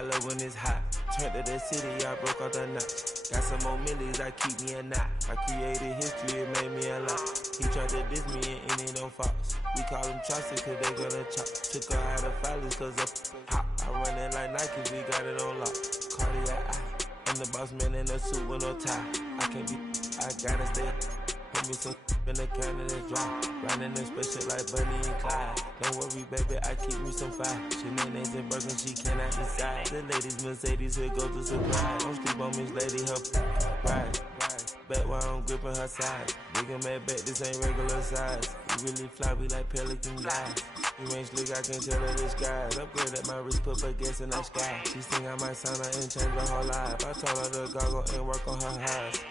I love when it's hot. Turned to the city, I broke out the notch. Got some more millies, I keep me a knot. I created history, it made me a lot. He tried to diss me and it on Fox. We call them chopsticks cause they gonna chop. Took her out of filers cause of hop. I run it like Nike, we got it on lock. Cardiac eye. I'm the boss man in a suit with no tie. I can't be, I gotta stay. Put me some in the can of this dry. Riding in special like Bunny and Clyde. Don't worry, baby, I keep me some fire. She names and Birkin, she cannot decide. The ladies Mercedes, here go to surprise. Don't sleep on Miss Lady, help ride. Bet while I'm gripping her side. Big and mad bet, this ain't regular size. We really fly, we like pelican guys. You ain't slick, I can tell her this guys. Upgrade at my wrist, put her gas in the sky. She think I might sign her and change her whole life. I told her to goggle and work on her highs.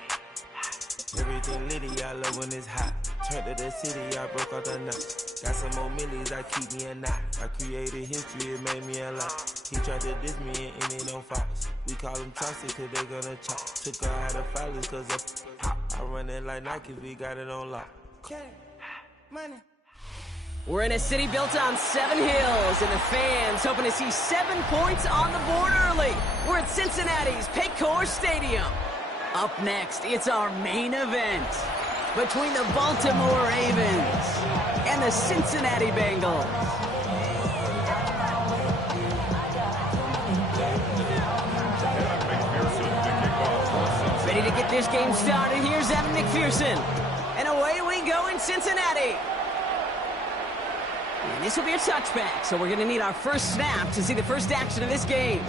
Everything litty, I love when it's hot. Turned to the city, I broke out the notch. Got some more millies, I keep me a knot. I created history, it made me a lot. He tried to diss me and it on Fox. We call them chopsticks cause they gonna chop. Took her out of filers cause of hop. I run it like Nike, we got it on lock. Money. We're in a city built on 7 hills, and the fans hoping to see 7 points on the board early. We're at Cincinnati's Paycor Stadium. Up next, it's our main event between the Baltimore Ravens and the Cincinnati Bengals. Ready to get this game started, here's Evan McPherson. And away we go in Cincinnati. And this will be a touchback, so we're going to need our first snap to see the first action of this game.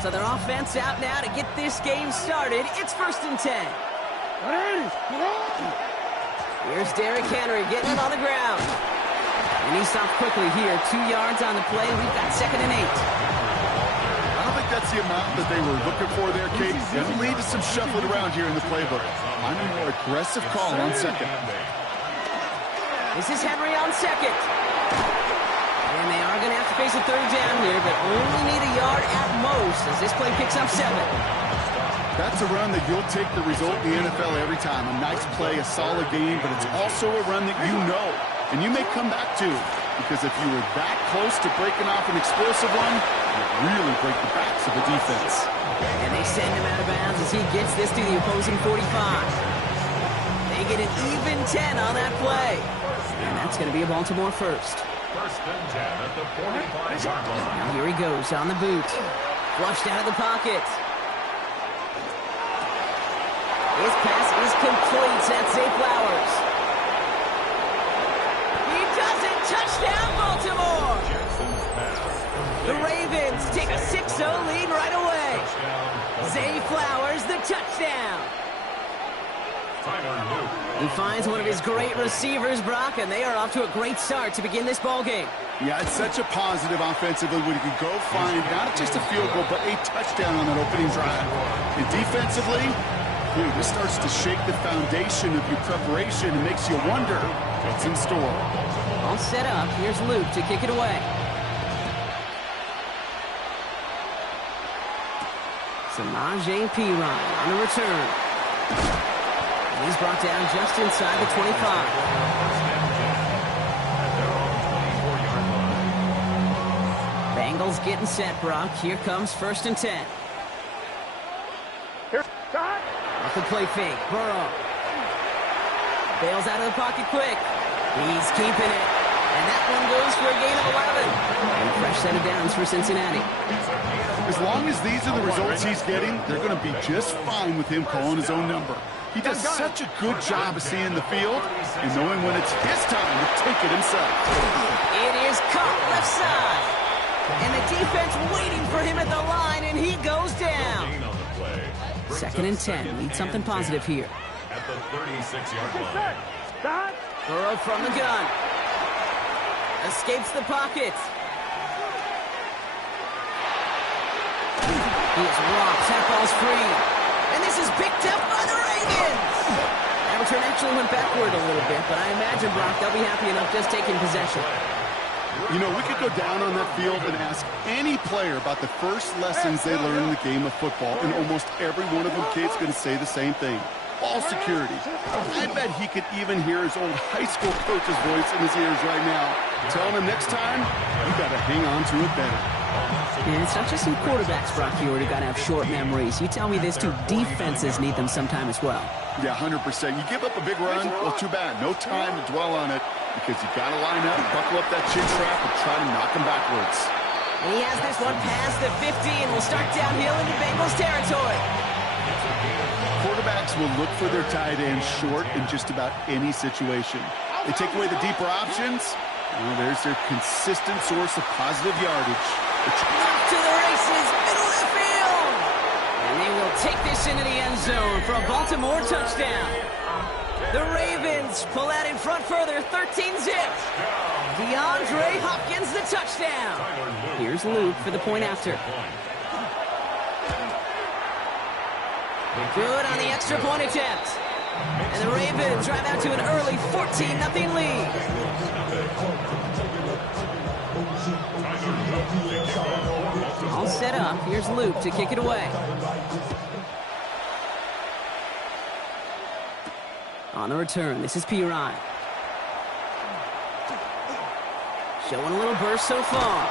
So their offense out now to get this game started. It's 1st and 10. Here's Derrick Henry getting it on the ground. And he stops quickly here. 2 yards on the play. We've got 2nd and 8. I don't think that's the amount that they were looking for there, Kate. It'll lead to some shuffling around here in the playbook. I'm a more aggressive call on 2nd. This is Henry on 2nd. And they are going to have to face a 3rd down here, but only need a yard at most as this play picks up 7. That's a run that you'll take the result in the NFL every time. A nice play, a solid game, but it's also a run that you know, and you may come back to, because if you were that close to breaking off an explosive one, you really break the backs of the defense. And they send him out of bounds as he gets this to the opposing 45. They get an even 10 on that play. And that's going to be a Baltimore first. 1st and 10 at the 45-yard line. Now here he goes on the boot. Flushed out of the pocket. His pass is complete. That's Zay Flowers. He does it. Touchdown, Baltimore. The Ravens take a 6-0 lead right away. Zay Flowers, the touchdown. He finds one of his great receivers, Brock, and they are off to a great start to begin this ballgame. Yeah, it's such a positive offensively when you can go find not just a field goal, but a touchdown on that opening drive. And defensively, this starts to shake the foundation of your preparation and makes you wonder what's in store. All set up. Here's Luke to kick it away. Samaje Perine on the return. He's brought down just inside the 25. Bengals getting set, Brock. Here comes 1st and 10. Off the play fake. Burrow. Bails out of the pocket quick. He's keeping it. And that one goes for a gain of 11. And a fresh set of downs for Cincinnati. As long as these are the results he's getting, they're going to be just fine with him calling his own number. He does such a good job of seeing the field and knowing when it's his time to take it himself. It is caught left side. And the defense waiting for him at the line, and he goes down. 2nd and 10. Need something positive here. At the 36-yard line. Burrow from the gun. Escapes the pocket. He is rocked. That ball's free. And this is picked up by the Ravens. That return actually went backward a little bit, but I imagine, Brock, they'll be happy enough just taking possession. You know, we could go down on that field and ask any player about the first lessons they learned in the game of football, and almost every one of them kids going to say the same thing. ball security. I bet he could even hear his old high school coach's voice in his ears right now, telling him next time, you got to hang on to it better. And it's not just some quarterbacks, Brock, you got to have short memories. You tell me this too, defenses need them sometime as well. Yeah, 100%. You give up a big run, well, too bad. No time to dwell on it because you got to line up, buckle up that chin strap, and try to knock him backwards. He has this one past the 50 and will start downhill into Bengals territory. Quarterbacks will look for their tight end short in just about any situation. They take away the deeper options. Well, there's their consistent source of positive yardage. Off to the races, middle of the field. And they will take this into the end zone for a Baltimore touchdown. The Ravens pull out in front further, 13-zip. DeAndre Hopkins the touchdown. Here's Luke for the point after. Good on the extra point attempt. And the Ravens drive out to an early 14-0 lead. All set up. Here's Luke to kick it away. On the return, this is Pirine. Showing a little burst so far.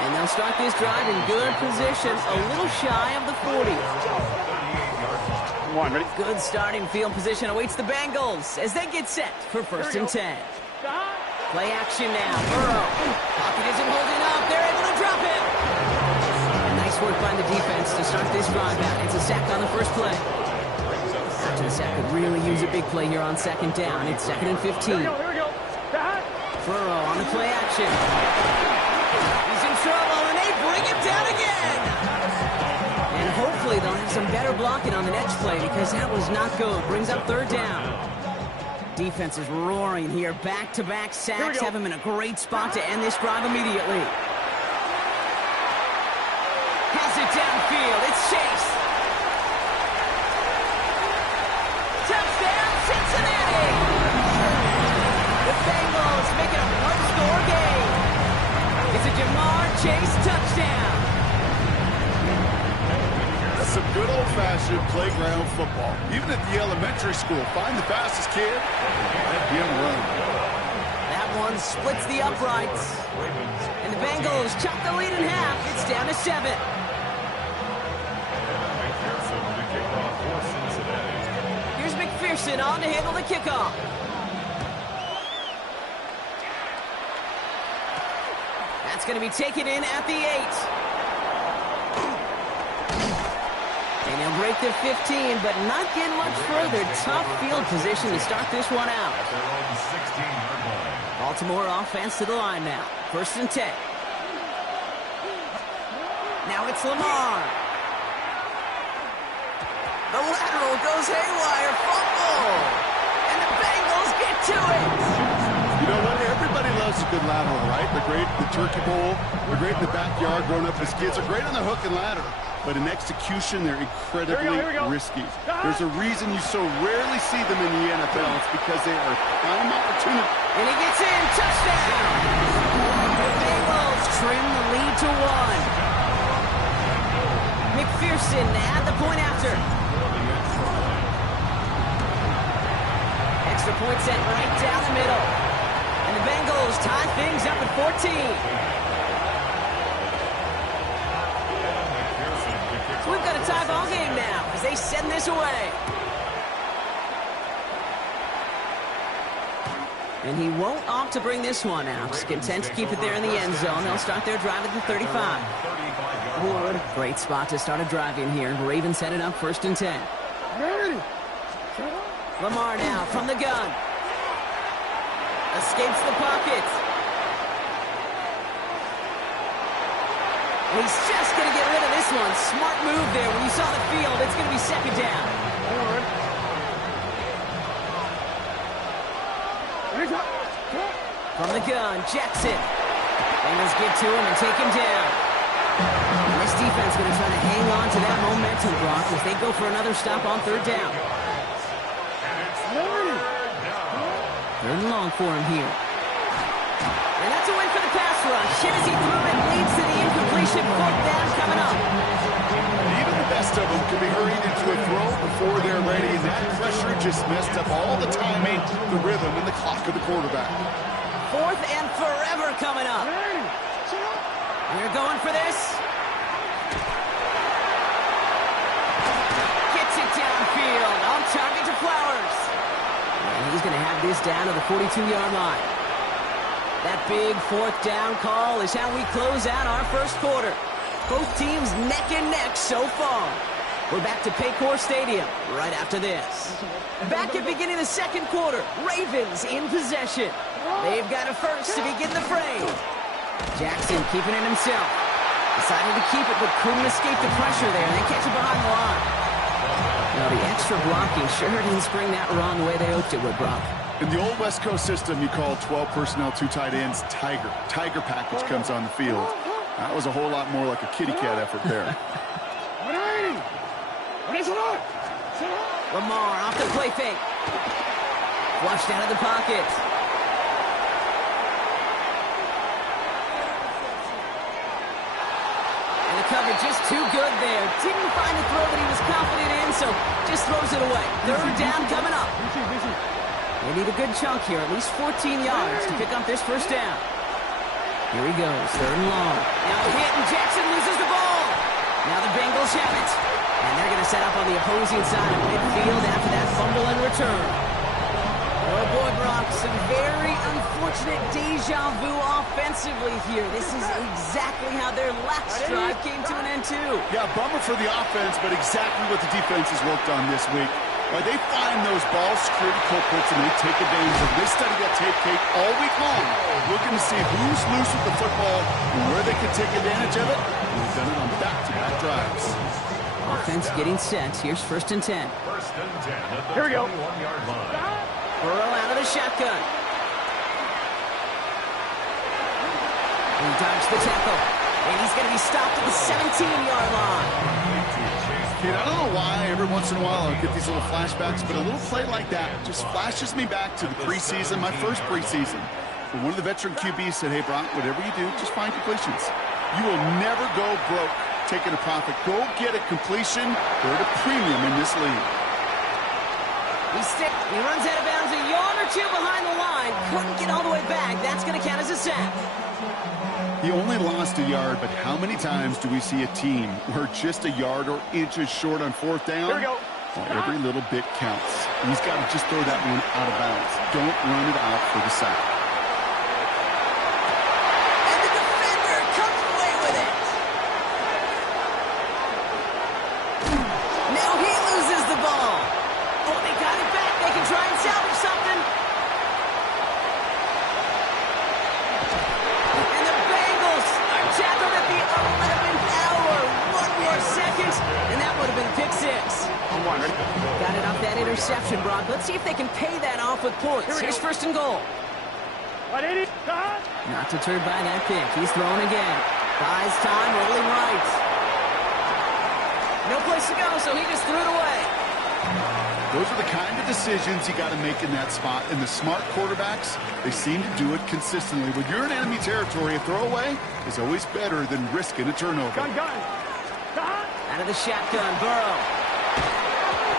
And they'll start this drive in good position, a little shy of the 40. Ready? Good starting field position awaits the Bengals as they get set for 1st and 10. Play action now. Burrow. Pocket isn't holding up. They're able to drop it. And nice work by the defense to start this drive out. It's a sack on the first play. After the sack could really use a big play here on 2nd down. It's 2nd and 15. Burrow on the play action. He's in trouble, and they bring him down again. And hopefully they'll have some better blocking on the next play because that was not good. Brings up 3rd down. Defense is roaring here. Back-to-back sacks have him in a great spot to end this drive immediately. Has it downfield. It's Chase. Touchdown, Cincinnati! The Bengals make it a one-score game. It's a Jamar Chase touchdown. That's some good old-fashioned playground football. Even at the elementary school, find the fastest kid, let him run. That one splits the uprights. And the Bengals chop the lead in half. It's down to 7. Here's McPherson on to handle the kickoff. That's going to be taken in at the 8. And he'll break the 15, but not get much further. Tough field position to start this one out. Baltimore offense to the line now. 1st and 10. Now it's Lamar. The lateral goes haywire. Fumble. And the Bengals get to it. You know what? Everybody loves a good lateral, right? They're great in the turkey bowl. They're great in the backyard growing up as kids. They're great on the hook and ladder. But in execution, they're incredibly risky. There's a reason you so rarely see them in the NFL. It's because they are prime opportunity. And he gets in. Touchdown. The Bengals trim the lead to 1. McPherson at the point after. Extra point set right down the middle. And the Bengals tie things up at 14. So we've got a tie ball game now as they send this away. And he won't opt to bring this one out. He's content to keep it there in the end zone. They'll start their drive at the 35. Ward, great spot to start a drive in here. Ravens set it up 1st and 10. Lamar now from the gun. Escapes the pocket. And he's just going to get rid of this one. Smart move there. When you saw the field, it's going to be 2nd down. From the gun, Jackson. Bengals get to him and take him down. And this defense is going to try to hang on to that momentum, Brock, as they go for another stop on 3rd down. 3rd and long for him here. And that's a win for the pass rush. Hit as he threw it, leads to the incompletion. 4th down coming up. Even the best of them can be hurried into a throw before they're ready. That pressure just messed up all the timing, the rhythm, and the clock of the quarterback. 4th and forever coming up. We're going for this. Gets it downfield. On target to Flowers. And he's going to have this down to the 42-yard line. That big 4th down call is how we close out our first quarter. Both teams neck and neck so far. We're back to Paycor Stadium right after this. Back at beginning of the second quarter, Ravens in possession. They've got a first to begin the fray. Jackson keeping it himself. Decided to keep it, but couldn't escape the pressure there. They catch it behind the line. Now, the extra blocking sure didn't spring that run the way they hoped it would, Brock. In the old West Coast system, you call 12 personnel, 2 tight ends, Tiger. Tiger package comes on the field. That was a whole lot more like a kitty cat effort there. Lamar off the play fake. Flushed out of the pocket. And the coverage just too good there. Didn't find the throw that he was confident in, so just throws it away. 3rd down coming up. They need a good chunk here, at least 14 yards to pick up this first down. Here he goes, 3rd and long. Now a hit, and Jackson loses the ball. Now the Bengals have it. And they're going to set up on the opposing side of midfield after that fumble and return. Oh boy, Brock, some very unfortunate deja vu offensively here. This is exactly how their last drive came to an end too. Yeah, bummer for the offense, but exactly what the defense has worked on this week. They find those ball security culprits and they take advantage of it. They study that tape all week long, looking to see who's loose with the football and where they can take advantage of it. And they've done it on back-to-back drives. Offense getting set. Here's 1st and 10. 1st and 10 at the Here we go. 21-yard line. Burrow out of the shotgun. He dodged the tackle. And he's going to be stopped at the 17-yard line. Kid, I don't know why every once in a while I'll get these little flashbacks, but a little play like that just flashes me back to the preseason, my first preseason. When one of the veteran QBs said, hey, Brock, whatever you do, just find completions. You will never go broke taking a profit. Go get a completion. They're at a premium in this league. He runs out of bounds a yard or 2 behind the line. Couldn't get all the way back. That's going to count as a sack. He only lost a yard, but how many times do we see a team where just a yard or inches short on 4th down? Here we go. Well, every little bit counts. He's got to just throw that one out of bounds. Don't run it out for the sack. And the defender comes away with it. Now he loses the ball. Oh, they got it back. They can try and salvage something. And the Bengals are tackled at the 11th hour. 1 more second, and that would have been pick 6. Got it off that interception, Brock. Let's see if they can pay that off with points. Here's 1st and goal. Not deterred by that pick. He's throwing again. Buys time, rolling right. No place to go, so he just threw it away. Those are the kind of decisions you got to make in that spot. And the smart quarterbacks, they seem to do it consistently. When you're in enemy territory, a throwaway is always better than risking a turnover. Out of the shotgun, Burrow.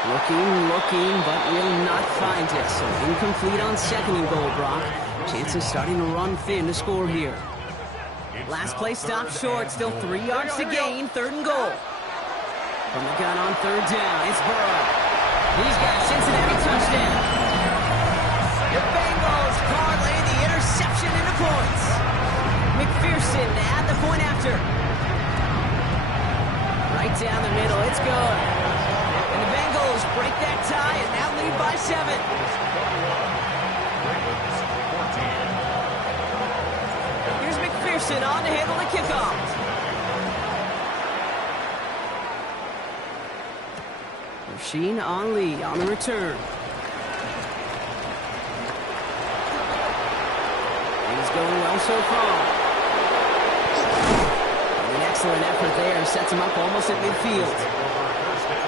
Looking, but will not find it. So incomplete on 2nd and goal, Brock. Chances starting to run thin to score here. Last play stopped short. Still 3 yards to gain. 3rd and goal. From the gun on 3rd down, it's Burrow. He's got a Cincinnati touchdown. The Bengals parlay the interception into points. McPherson to add the point after. Right down the middle, it's good. And the Bengals break that tie and now lead by 7. Here's McPherson on to handle the kickoff. Sheen Ali on the return. He's going well so far. An excellent effort there sets him up almost at midfield.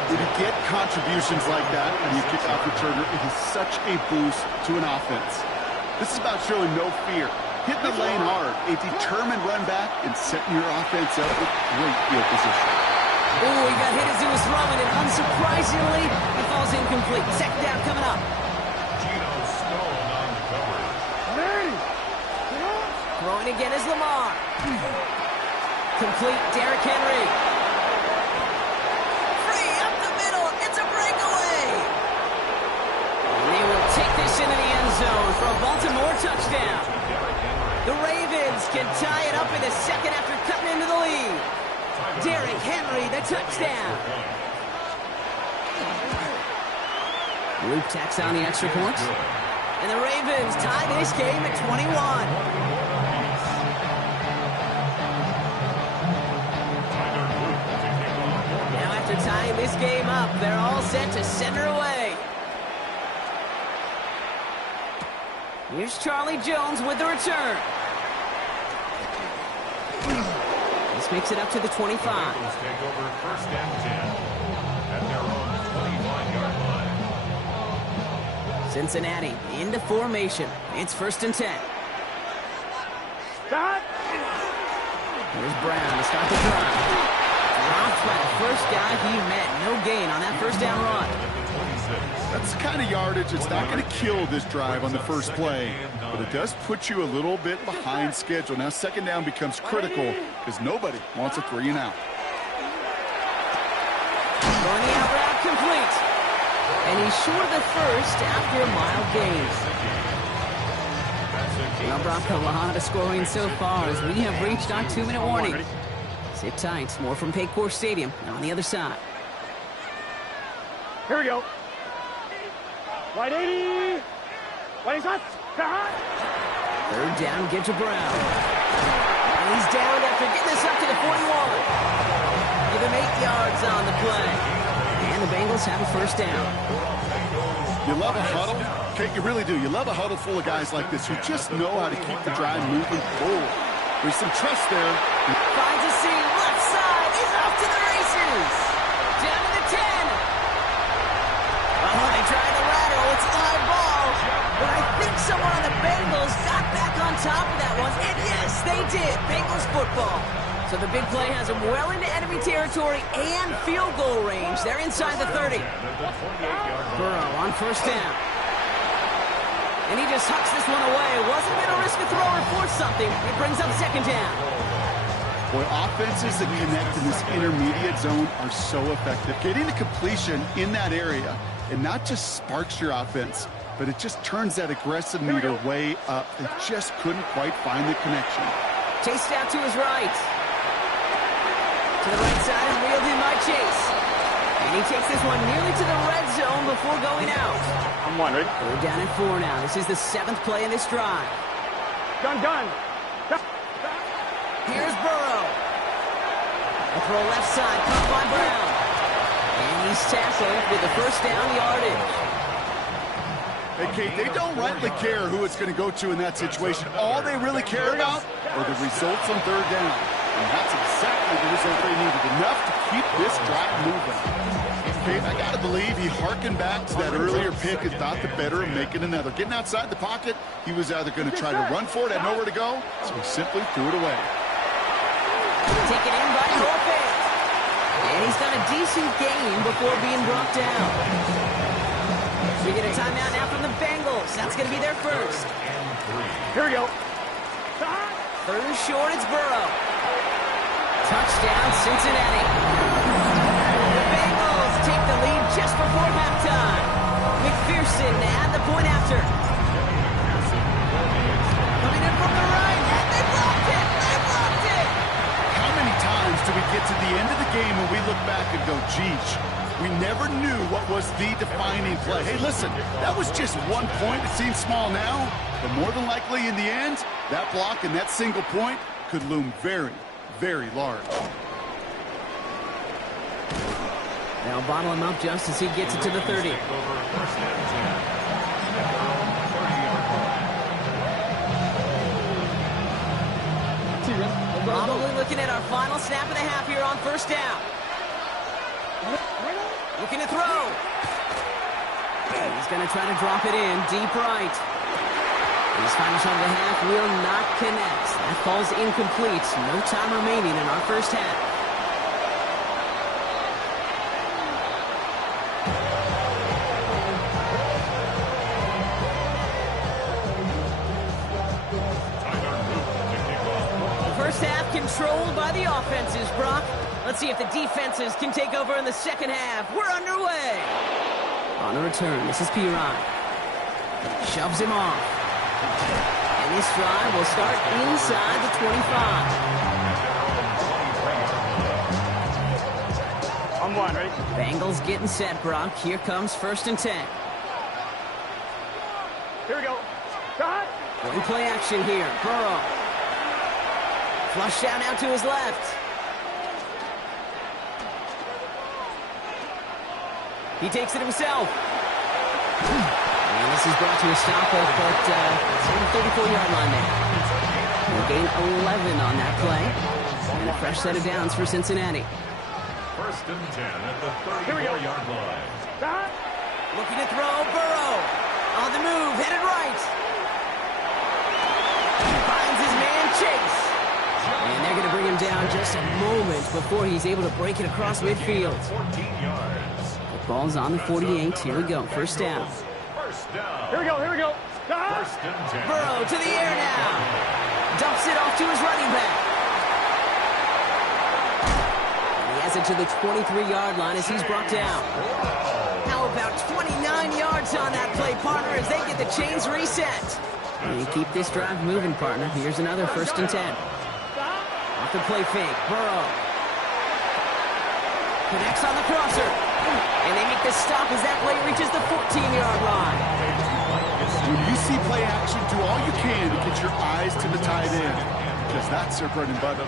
When you get contributions like that and you kick off returner, it is such a boost to an offense. This is about showing no fear, hitting the lane hard, a determined run back, and setting your offense up with great field position. Oh, he got hit as he was throwing it. Unsurprisingly, it falls incomplete. Second down coming up. Gino Stone on the coverage. Throwing again is Lamar. Complete, Derrick Henry. Free up the middle. It's a breakaway. And they will take this into the end zone for a Baltimore touchdown. The Ravens can tie it up in the second after cutting into the lead. Derrick Henry, the touchdown. Luke tacks on the extra point. And the Ravens tie this game at 21. Now after tying this game up, they're all set to send her away. Here's Charlie Jones with the return. This makes it up to the 25. Bengals take over first and 10 at their own 25-yard line. Cincinnati into formation. It's first and 10. Here's Brown to start the drive. Dropped by the first guy he met. No gain on that first down run. That's the kind of yardage it's not going to kill this drive on the first play, but it does put you a little bit behind schedule. Now second down becomes critical because nobody wants a 3 and out. Throwing the out route complete. And he's short of the first after a mile gain. Well, Brock, a lot of scoring so far as we have reached our 2-minute warning. Sit tight. More from Paycor Stadium on the other side. Here we go. Wide 80. Wide shot. Third down, get to Brown. And he's down after getting this up to the 41. Give him 8 yards on the play. And the Bengals have a first down. You love a huddle? Okay, you really do. You love a huddle full of guys like this who just know how to keep the drive moving forward. There's some trust there. Finds a seam, left side, he's off to the races. Down to the 10. Oh, they tried the rattle, it's a live ball. But I think someone on the Bengals got back on top of that one. And yes, they did. Bengals football. So the big play has them well into enemy territory and field goal range. They're inside the 30. Burrow on first down. And he just hucks this one away. Wasn't going to risk a throw or force something. It brings up second down. Boy, offenses that connect in this intermediate zone are so effective. Getting a completion in that area, it not just sparks your offense, but it just turns that aggressive meter way up. They just couldn't quite find the connection. Chased out to his right. To the right side and reeled in by Chase. And he takes this one nearly to the red zone before going out. I'm one, ready? We're down at 4 now. This is the 7th play in this drive. Gun. Here's Burrow. A throw left side, caught by Brown. And he's tackled with the first down yardage. Hey, Kate, they don't rightly care who it's going to go to in that situation. All they really care about are the results on third down. And that's exactly the result they needed. Enough to keep this drive moving. Kate, I got to believe he hearkened back to that earlier pick and thought the better of making another. Getting outside the pocket, he was either going to try to run for it, had nowhere to go, so he simply threw it away. Taken in by Norfolk. And he's done a decent gain before being brought down. We get a timeout now from the Bengals. That's going to be their first. Here we go. Third and short, it's Burrow. Touchdown, Cincinnati. The Bengals take the lead just before halftime. McPherson at the point after. Coming in from the right, and they blocked it! They blocked it! How many times do we get to the end of the game and we look back and go, geez, we never knew what was the defining play. Hey, listen, that was just 1 point. It seems small now, but more than likely in the end, that block and that single point could loom very, very large. Now bottle him up just as he gets it to the 30. Probably looking at our final snap of the half here on first down. Looking to throw. He's going to try to drop it in deep right. His final shot of the half will not connect. That falls incomplete. No time remaining in our first half. controlled by the offenses, Brock. Let's see if the defenses can take over in the second half. We're underway. On the return, this is Piran. Shoves him off. And this drive will start inside the 25. On one, ready? Bengals getting set, Brock. Here comes 1st and 10. Here we go. Shot. One play action here. Burrow. Flush down out to his left. He takes it himself. And this is brought to a stop at about the 34-yard line there. We'll gain 11 on that play. And a fresh set of downs for Cincinnati. 1st and 10 at the 34-yard line. Shot. Looking to throw. Burrow. On the move. Headed right. Finds his man Chase. And they're going to bring him down just a moment before he's able to break it across midfield. 14 yards. The ball's on the 48. Here we go. First down. First down. Here we go. Here we go. Shot. 1st and 10. Burrow to the air now. Dumps it off to his running back. And he has it to the 23-yard line as he's brought down. How about 29 yards on that play, partner, as they get the chains reset. And you keep this drive moving, partner. Here's another 1st and 10. Off the play fake. Burrow. Connects on the crosser. And they make the stop as that play reaches the 14-yard line. When you see play action, do all you can to get your eyes to the tight end, because that's their bread and butter.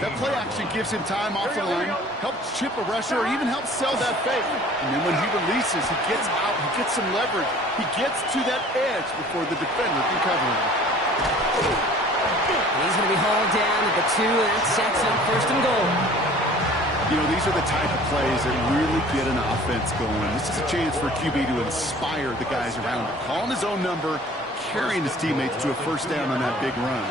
That play action gives him time off the line, helps chip a rusher, or even helps sell that fake. And then when he releases, he gets out, he gets some leverage. He gets to that edge before the defender can cover him. And he's going to be hauled down at the 2, and that sets up 1st and goal. You know, these are the type of plays that really get an offense going. This is a chance for QB to inspire the guys around him. Calling his own number, carrying his teammates to a 1st down on that big run.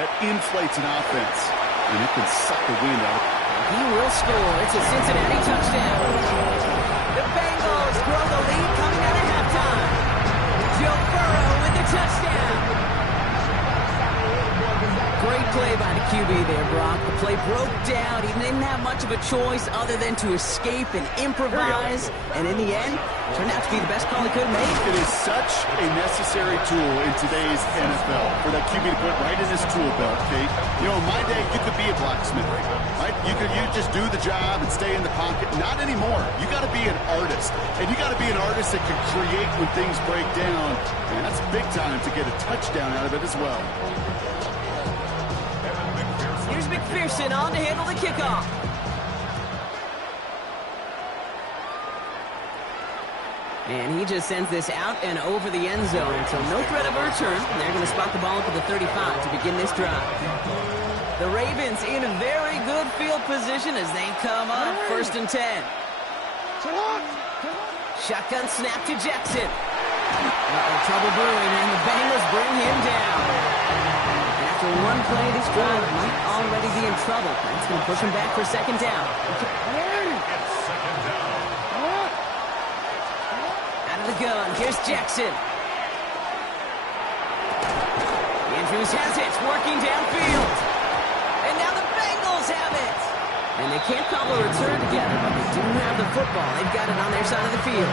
That inflates an offense, and it can suck the wind out. He will score. It's a Cincinnati touchdown. The Bengals grow the lead coming out of halftime. Joe Burrow with the touchdown. Great play by the QB there, Brock. The play broke down. He didn't have much of a choice other than to escape and improvise. And in the end, turned out to be the best call he could have made. It is such a necessary tool in today's NFL for that QB to put right in his tool belt, Kate. You know, in my day, you could be a blacksmith, right? You just do the job and stay in the pocket. Not anymore. You got to be an artist. And you got to be an artist that can create when things break down. And that's big time to get a touchdown out of it as well. Here's McPherson on to handle the kickoff. And he just sends this out and over the end zone. So no threat of a return. They're going to spot the ball up at the 35 to begin this drive. The Ravens in a very good field position as they come up 1st and 10. Shotgun snap to Jackson. Trouble brewing, and the Bengals bring him down. After one play, this drive might already be in trouble. That's going to push him back for 2nd down. Out of the gun, here's Jackson. Andrews has it, working downfield. And now the Bengals have it. And they can't cobble a return together, but they do have the football. They've got it on their side of the field.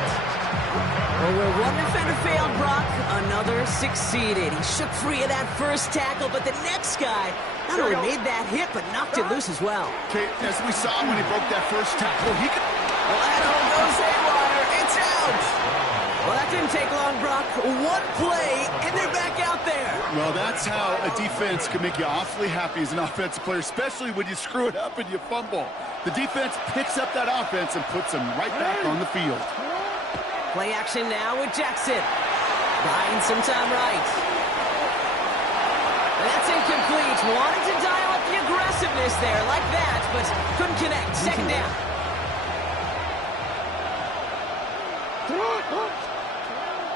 Well, where one defender failed, Brock, another succeeded. He shook free of that first tackle, but the next guy not only made that hit, but knocked it loose as well. Okay, as we saw when he broke that first tackle, he could... Well, that hole goes haywire. It's out. Well, that didn't take long, Brock. One play, and they're back out there. Well, that's how a defense can make you awfully happy as an offensive player, especially when you screw it up and you fumble. The defense picks up that offense and puts them right back on the field. Play action now with Jackson. Buying some time right. That's incomplete. Wanted to dial up the aggressiveness there like that, but couldn't connect. 2nd down.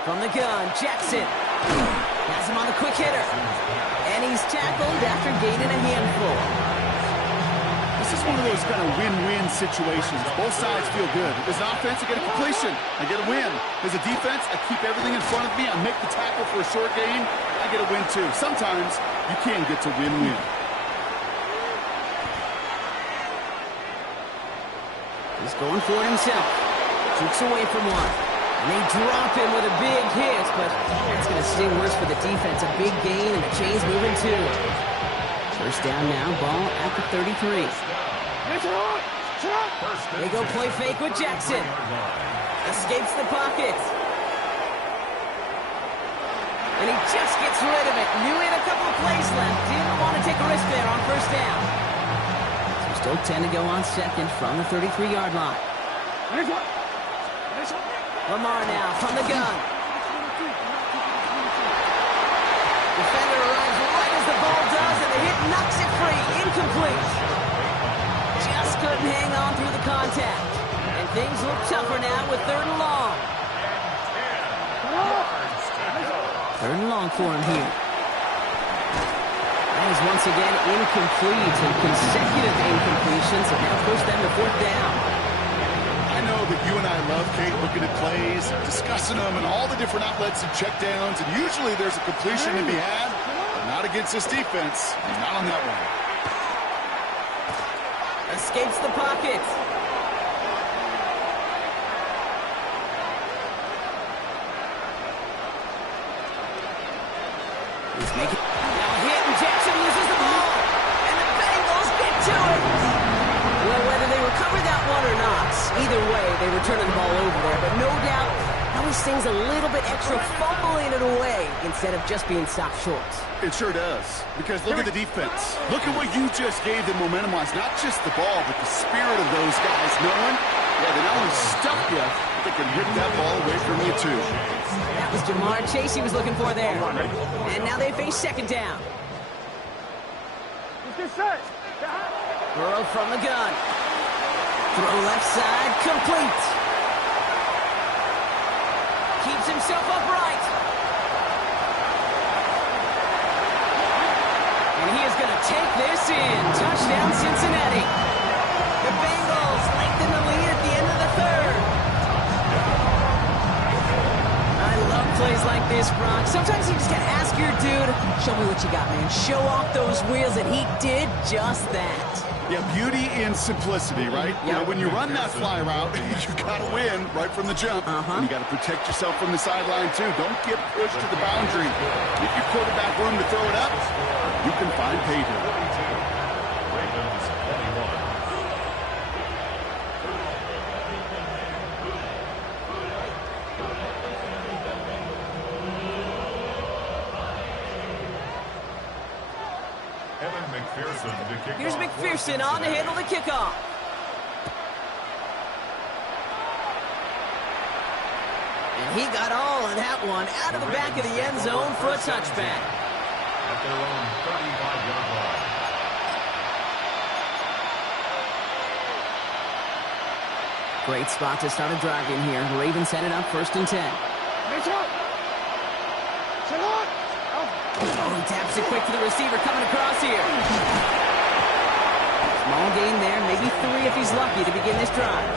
From the gun, Jackson. Has him on the quick hitter. And he's tackled after gaining a handful. This is one of those kind of win-win situations. Both sides feel good. As an offense, I get a completion. I get a win. As a defense, I keep everything in front of me. I make the tackle for a short gain. I get a win, too. Sometimes you can get to win-win. He's going for it himself. Jukes away from one. And they drop him with a big hit, but that's going to sting worse for the defense. A big gain, and the chain's moving too. First down now, ball at the 33. They go play fake with Jackson. Escapes the pocket. And he just gets rid of it. Knew he had a couple of plays left. Didn't want to take a risk there on first down. So still 10 to go on second from the 33-yard line. Lamar now from the gun. Defender arrives right as the ball does, and the hit knocks it free. Incomplete. Just couldn't hang on through the contact. And things look tougher now with 3rd and long. 3rd and long for him here. That is once again incomplete, and consecutive incompletions have now pushed them to 4th down. I know that you and I love, Kate, looking at plays, discussing them, and all the different outlets and checkdowns, and usually there's a completion to be had, but not against this defense. Not on that one. Escapes the pocket. He's making... Now a hit, and Jackson loses the ball. And the Bengals get to it. Well, whether they recover that one or not, either way, they were turning the ball over there. But no doubt, always stings a little bit extra fumbling it away instead of just being stopped short. It sure does, because look at the defense. Look at what you just gave them momentum-wise. Not just the ball, but the spirit of those guys knowing, yeah, they not only stuff you, but they can rip that ball away from you, too. That was Jamar Chase he was looking for there. And now they face 2nd down. Burrow from the gun. Throw left side, complete. Keeps himself upright. And he is going to take this in. Touchdown, Cincinnati. The Bengals lengthen the lead at the end of the 3rd. I love plays like this, Brock. Sometimes you just got to ask your dude, show me what you got, man. Show off those wheels, and he did just that. Yeah, beauty in simplicity, right? You know, when you run that fly route, you got to win right from the jump. And you got to protect yourself from the sideline, too. Don't get pushed to the boundary. Give your quarterback room to throw it up. You can find pay dirt. Ravens 21. Here's McPherson on to handle the kickoff. And he got all of that one out of the back of the end zone for a touchback. At their own 35-yard line. Great spot to start a drive in here. Ravens headed up 1st and 10. Oh, he taps it quick to the receiver coming across here. Small gain there, maybe 3 if he's lucky to begin this drive.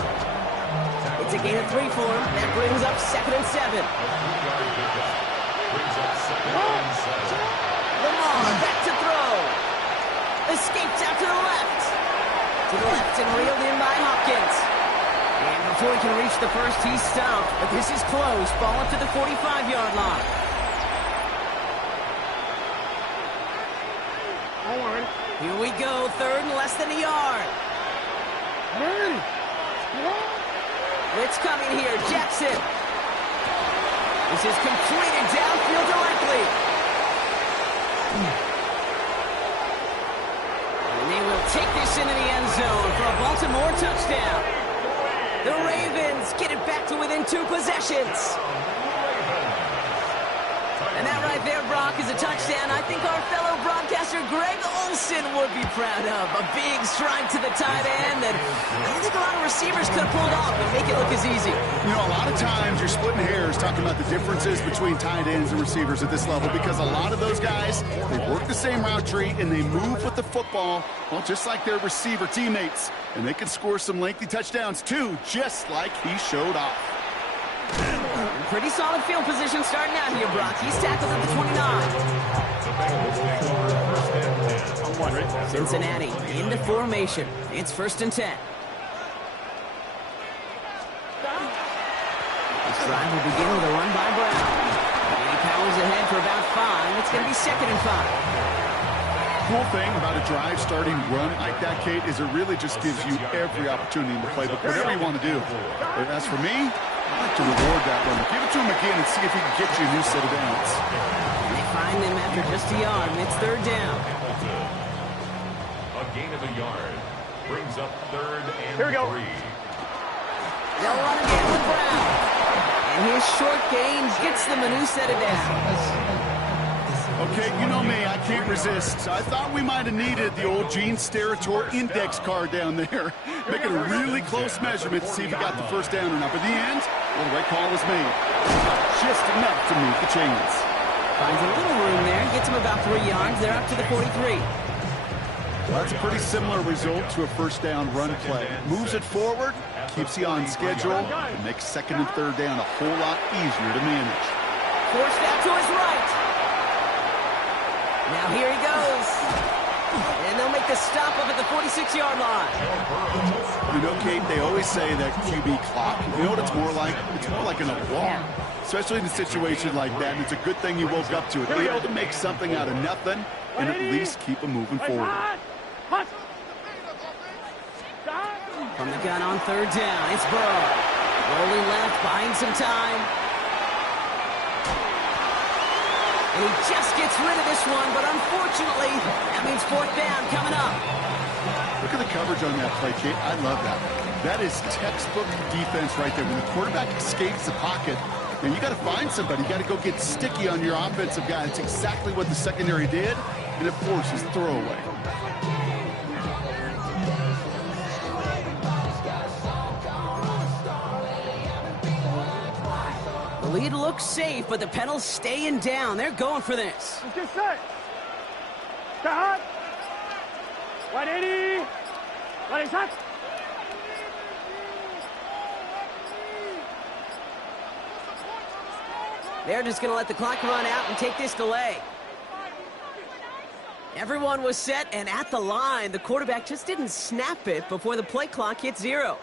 It's a gain of 3 for him. That brings up 2nd and 7. Lamar back to throw. Escapes out to the left. To the left and reeled in by Hopkins. And before he can reach the first, he's stopped. But this is close. Ball up to the 45-yard line. Here we go, 3rd and less than a yard. Blitz coming here, Jackson. This is completed downfield directly. And they will take this into the end zone for a Baltimore touchdown. The Ravens get it back to within 2 possessions. And that right there, Brock, is a touchdown I think our fellow broadcaster Greg Olsen would be proud of. A big strike to the tight end that I don't think a lot of receivers could have pulled off and make it look as easy. You know, a lot of times you're splitting hairs talking about the differences between tight ends and receivers at this level because a lot of those guys, they work the same route tree and they move with the football, well, just like their receiver teammates. And they can score some lengthy touchdowns, too, just like he showed off. Pretty solid field position starting out here, Brock. He's tackled at the 29. Cincinnati into formation. It's 1st and 10. This drive will begin with a run by Brown. And he powers ahead for about 5. It's going to be 2nd and 5. Cool thing about a drive starting run like that, Kate, is it really just gives you every opportunity in the playbook, whatever you want to do. But as for me, I like to reward that run. Give it to him again and see if he can get you a new set of downs. And they find him after just a yard, and it's 3rd down. A gain of a yard brings up 3rd and 3. Here we go. They'll run again with Brown. And his short gains gets them a new set of downs. Okay, you know me, I can't resist. I thought we might have needed the old Gene Steratore index card down there. Making a really close measurement to see if he got the first down or not. But in the end, well, the right call was made. Just enough to meet the chains. Finds a little room there. Gets him about 3 yards. They're up to the 43. Well, that's a pretty similar result to a first down run play. Moves it forward, keeps you on schedule, and makes 2nd and 3rd down a whole lot easier to manage. Forced out to his right. Now here he goes. And they'll make the stop up at the 46-yard line. You know, Kate, they always say that QB clock, you know what it's more like? It's more like an alarm. Especially in a situation like that, and it's a good thing you woke up to it. Able to make something out of nothing and at least keep them moving forward. From the gun on 3rd down, it's Burrow. Rolling left, buying some time. And he just gets rid of this one, but unfortunately, that means 4th down coming up. Look at the coverage on that play, Kate. I love that. That is textbook defense right there. When the quarterback escapes the pocket, and you got to find somebody. You got to go get sticky on your offensive guy. It's exactly what the secondary did, and it forces throwaway. The lead looks safe, but the pedals staying down. They're going for this. Let's get set. Start. 180. 180. They're just going to let the clock run out and take this delay. Everyone was set and at the line. The quarterback just didn't snap it before the play clock hit 0.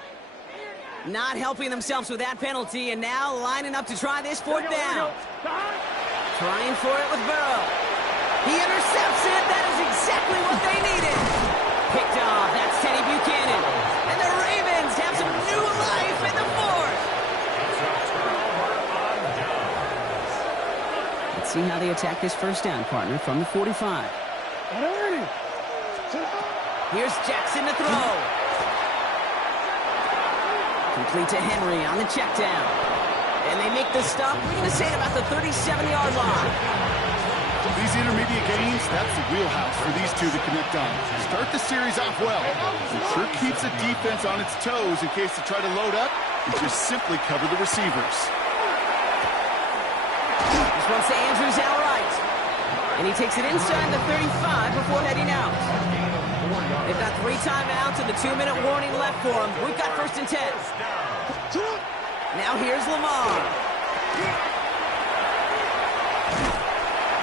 Not helping themselves with that penalty, and now lining up to try this 4th down. Trying for it with Burrow. He intercepts it. That is exactly what they needed. Picked off. That's Teddy Buchanan. And the Ravens have some new life in the 4th. Let's see how they attack this 1st down, partner, from the 45. Here's Jackson to throw. Complete to Henry on the check down. And they make the stop. We're going to say at about the 37-yard line. These intermediate gains, that's the wheelhouse for these two to connect on. Start the series off well. It sure keeps the defense on its toes in case they try to load up and just simply cover the receivers. This one's to Andrews outright. And he takes it inside the 35 before heading out. They've got 3 timeouts and the 2-minute warning left for them. We've got 1st and 10. Now here's Lamar.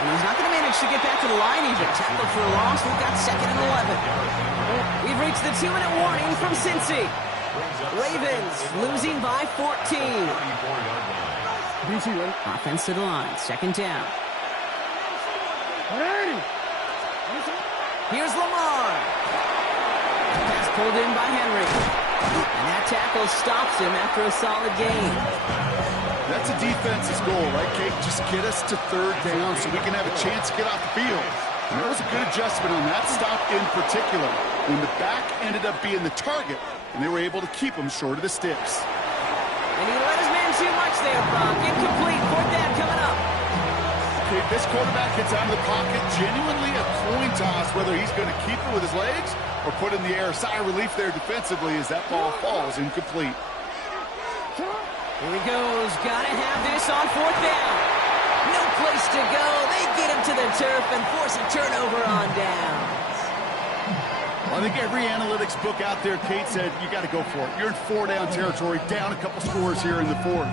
And he's not going to manage to get back to the line even. Tackled for a loss. We've got 2nd and 11. We've reached the 2-minute warning from Cincy. Ravens losing by 14. Offense to the line. 2nd down. Here's Lamar. Pass pulled in by Henry. And that tackle stops him after a solid gain. That's a defense's goal, right, Kate? Just get us to 3rd down so we can have a chance to get off the field. And that was a good adjustment on that stop in particular, when the back ended up being the target, and they were able to keep him short of the sticks. And he let his man too much there, Brock. Incomplete. 4th down coming up. Okay, this quarterback gets out of the pocket, genuinely a coin toss whether he's going to keep it with his legs or put it in the air. Sigh of relief there defensively as that ball falls incomplete. Here he goes. Gotta have this on 4th down. No place to go. They get him to the turf and force a turnover on downs. Well, I think every analytics book out there, Kate, said you got to go for it. You're in 4-down territory, down a couple scores here in the 4th.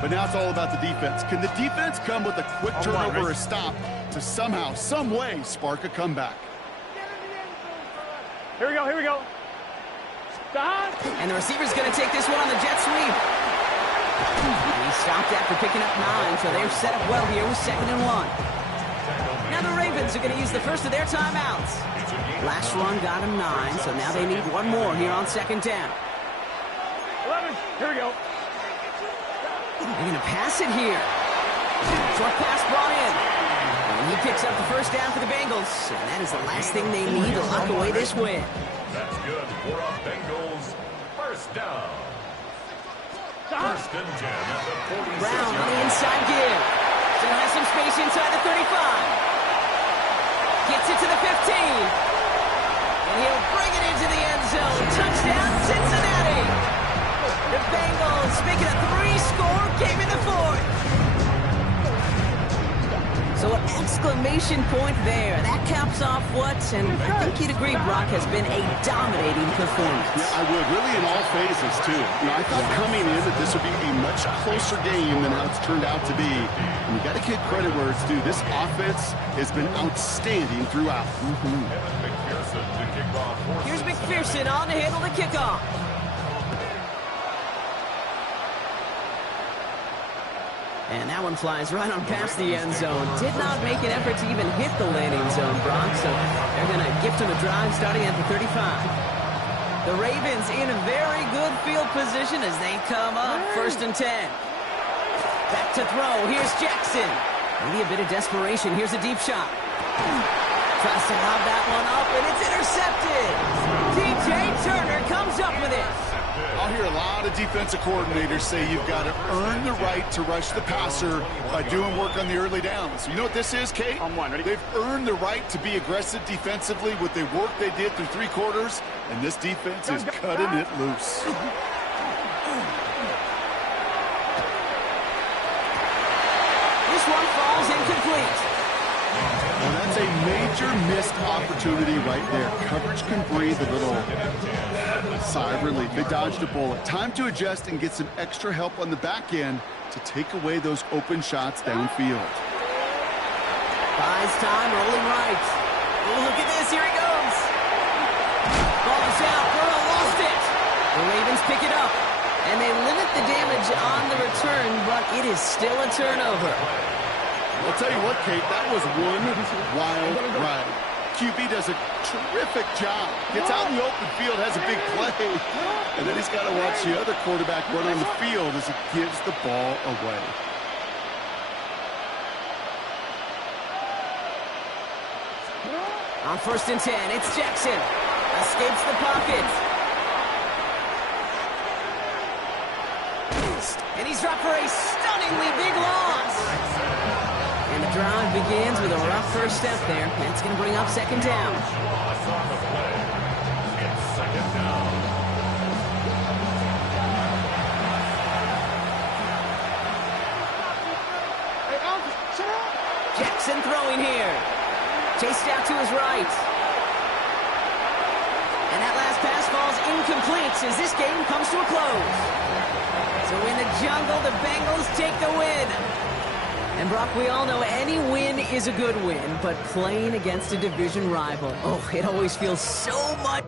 But now it's all about the defense. Can the defense come with a quick turnover or a stop to somehow, some way, spark a comeback? Here we go. Stop. And the receiver's going to take this one on the jet sweep. after picking up 9, so they're set up well here with 2nd and 1. Now the Ravens are going to use the first of their timeouts. Last run got them 9, so now they need one more here on 2nd down. 11, here we go. They're going to pass it here. Short pass brought in. And he picks up the first down for the Bengals, and that is the last thing they need to lock away this win. That's good for a Bengals first down. First and 10 at the 46. Brown on the inside give. Still has some space inside the 35. Gets it to the 15. And he'll bring it into the end zone. Touchdown, Cincinnati. The Bengals making a 3-score game in the 4th. So an exclamation point there. That caps off what, and I think you'd agree, Brock, has been a dominating performance. Yeah, I would. Really in all phases, too. You know, I thought coming in that this would be a much closer game than how it's turned out to be. And you got to give credit where it's due. This offense has been outstanding throughout. Here's McPherson on to handle the kickoff. And that one flies right on past the end zone. Did not make an effort to even hit the landing zone, Brock, so they're going to gift him a drive starting at the 35. The Ravens in a very good field position as they come up 1st and 10. Back to throw. Here's Jackson. Maybe a bit of desperation. Here's a deep shot. Tries to lob that one up, and it's intercepted. DJ Turner comes up with it. I'll hear a lot of defensive coordinators say you've got to earn the right to rush the passer by doing work on the early downs. You know what this is, Kate? They've earned the right to be aggressive defensively with the work they did through 3 quarters, and this defense is cutting it loose. This one falls incomplete. Well, that's a major missed opportunity right there. Coverage can breathe a little sigh of relief. They dodged a bullet. Time to adjust and get some extra help on the back end to take away those open shots downfield. Buys time, rolling right. Oh, look at this. Here he goes. Ball is out. Burrow lost it. The Ravens pick it up. And they limit the damage on the return, but it is still a turnover. I'll tell you what, Kate, that was one wild ride. QB does a terrific job. Gets out in the open field, has a big play, and then he's got to watch the other quarterback run on the field as he gives the ball away. On 1st and 10, it's Jackson. Escapes the pocket. And he's dropped for a stunningly big loss. And the drive begins with a rough first step there. That's going to bring up 2nd down. Jackson throwing here. Chased out to his right. And that last pass falls incomplete as this game comes to a close. So in the jungle, the Bengals take the win. And Brock, we all know any win is a good win, but playing against a division rival, oh, it always feels so much.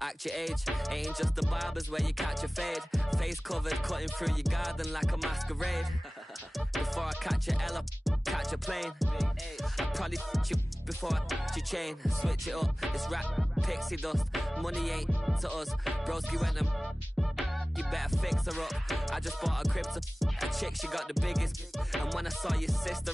Act your age, ain't just the barbers where you catch a fade. Face covered, cutting through your garden like a masquerade. Before I catch a L, catch a plane. I probably f*** you before I f*** your chain. Switch it up, it's rap, pixie dust. Money ain't to us, broski went and you better fix her up. I just bought a crib to a chick, she got the biggest. And when I saw your sister